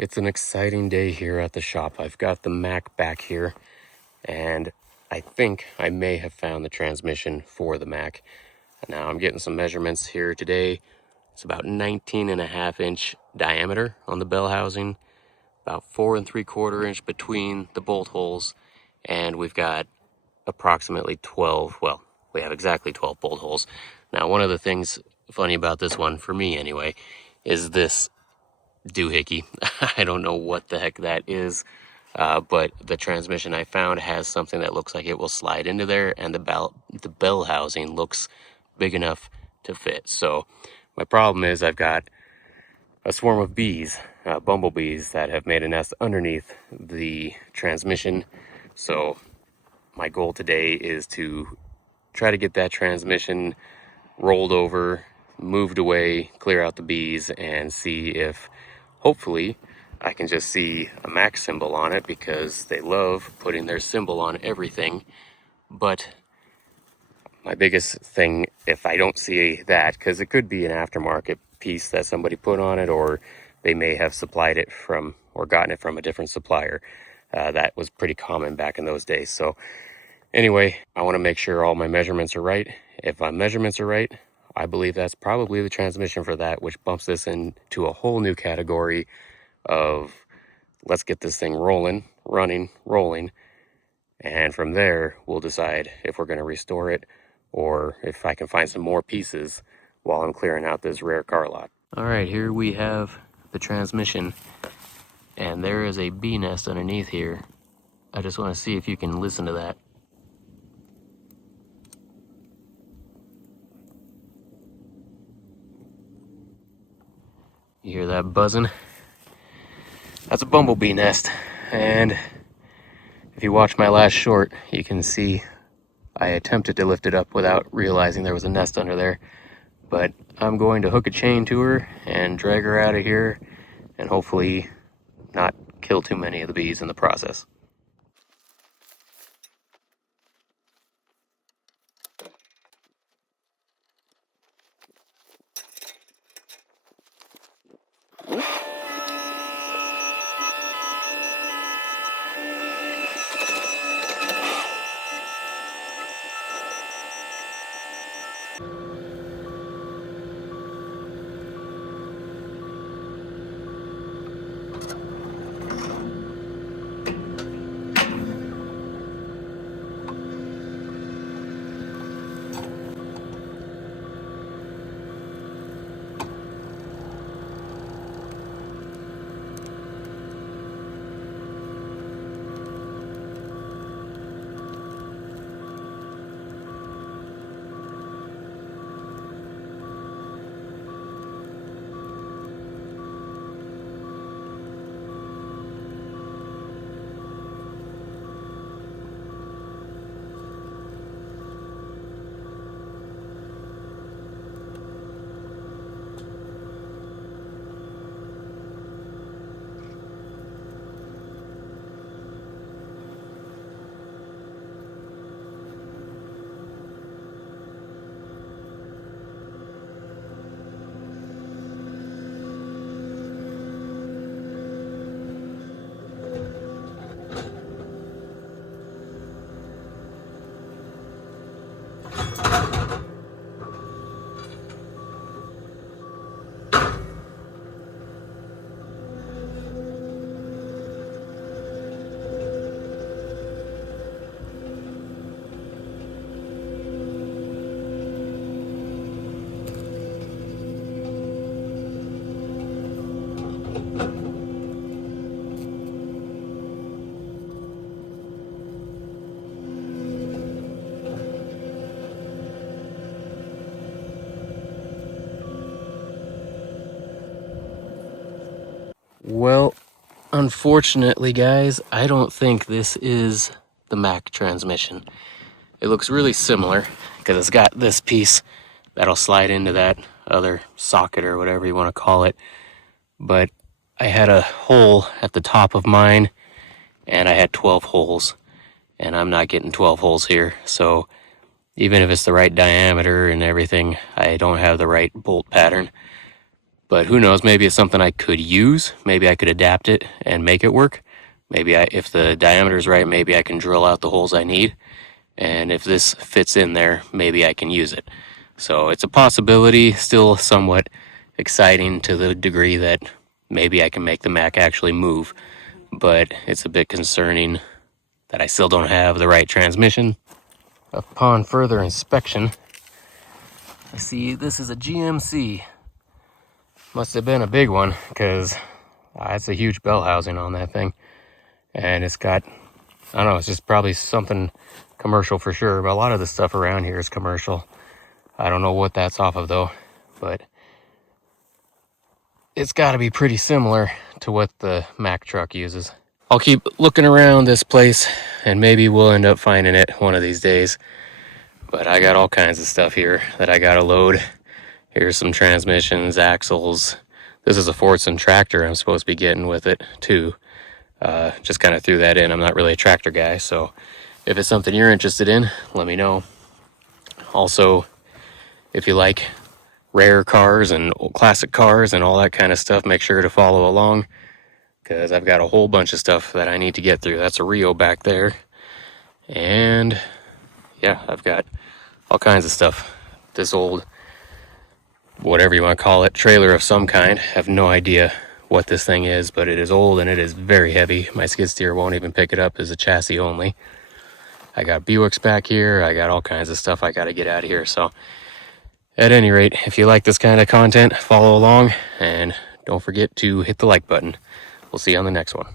It's an exciting day here at the shop. I've got the Mack back here, and I think I may have found the transmission for the Mack. Now I'm getting some measurements here today. It's about 19.5-inch diameter on the bell housing, about 4 3/4 inch between the bolt holes, and we've got approximately 12, well, we have exactly 12 bolt holes. Now, one of the things funny about this one, for me anyway, is this doohickey. I don't know what the heck that is, but the transmission I found has something that looks like it will slide into there, and the bell housing looks big enough to fit. So my problem is I've got a swarm of bees, bumblebees, that have made a nest underneath the transmission. So my goal today is to try to get that transmission rolled over, moved away, clear out the bees, and see if hopefully I can just see a Mack symbol on it, because they love putting their symbol on everything. But my biggest thing, if I don't see that, because it could be an aftermarket piece that somebody put on it, or they may have supplied it from or gotten it from a different supplier. That was pretty common back in those days. So anyway, I want to make sure all my measurements are right. If my measurements are right, I believe that's probably the transmission for that, which bumps this into a whole new category of let's get this thing rolling, running, rolling. And from there, we'll decide if we're going to restore it or if I can find some more pieces while I'm clearing out this rare car lot. All right, here we have the transmission, and there is a bee nest underneath here. I just want to see if you can listen to that. You hear that buzzing? That's a bumblebee nest. And if you watch my last short, you can see I attempted to lift it up without realizing there was a nest under there. But I'm going to hook a chain to her and drag her out of here, and hopefully not kill too many of the bees in the process. Well, unfortunately, guys, I don't think this is the Mack transmission. It looks really similar because it's got this piece that'll slide into that other socket or whatever you want to call it. But I had a hole at the top of mine, and I had 12 holes, and I'm not getting 12 holes here. So even if it's the right diameter and everything, I don't have the right bolt pattern. But who knows, maybe it's something I could use. Maybe I could adapt it and make it work. Maybe if the diameter is right, maybe I can drill out the holes I need. And if this fits in there, maybe I can use it. So it's a possibility, still somewhat exciting to the degree that maybe I can make the Mack actually move. But it's a bit concerning that I still don't have the right transmission. Upon further inspection, I see this is a GMC. Must have been a big one, because it's a huge bell housing on that thing. And it's got, I don't know, it's just probably something commercial for sure, but a lot of the stuff around here is commercial. I don't know what that's off of though, but it's got to be pretty similar to what the Mack truck uses. I'll keep looking around this place and maybe we'll end up finding it one of these days. But I got all kinds of stuff here that I gotta load. Here's some transmissions, axles. This is a Fordson tractor I'm supposed to be getting with it too. Just kind of threw that in. I'm not really a tractor guy, so if it's something you're interested in, let me know. Also, if you like rare cars and classic cars and all that kind of stuff, make sure to follow along, because I've got a whole bunch of stuff that I need to get through. That's a Rio back there. And yeah, I've got all kinds of stuff. This old, whatever you want to call it, trailer of some kind. I have no idea what this thing is, but it is old and it is very heavy. My skid steer won't even pick it up as a chassis only. I got Buicks back here. I got all kinds of stuff I got to get out of here. So at any rate, if you like this kind of content, follow along and don't forget to hit the like button. We'll see you on the next one.